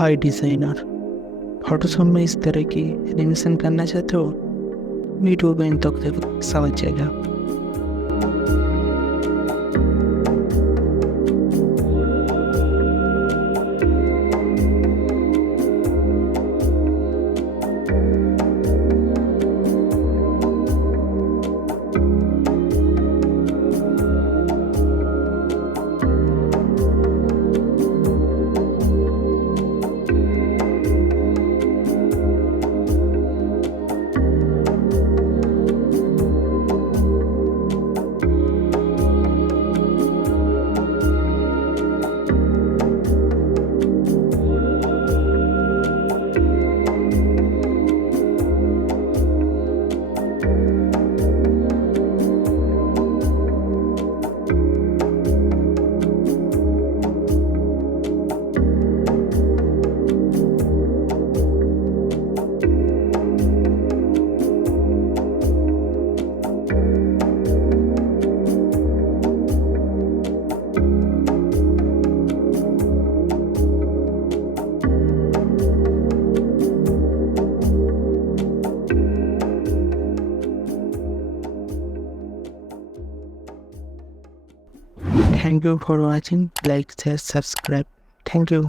हाय designer, Photoshop में इस तरह की एनिमेशन करना चाहते हो? वीडियो को इन तक देखो, समझ जाएगा। Thank you for watching. Like, share, subscribe. Thank you.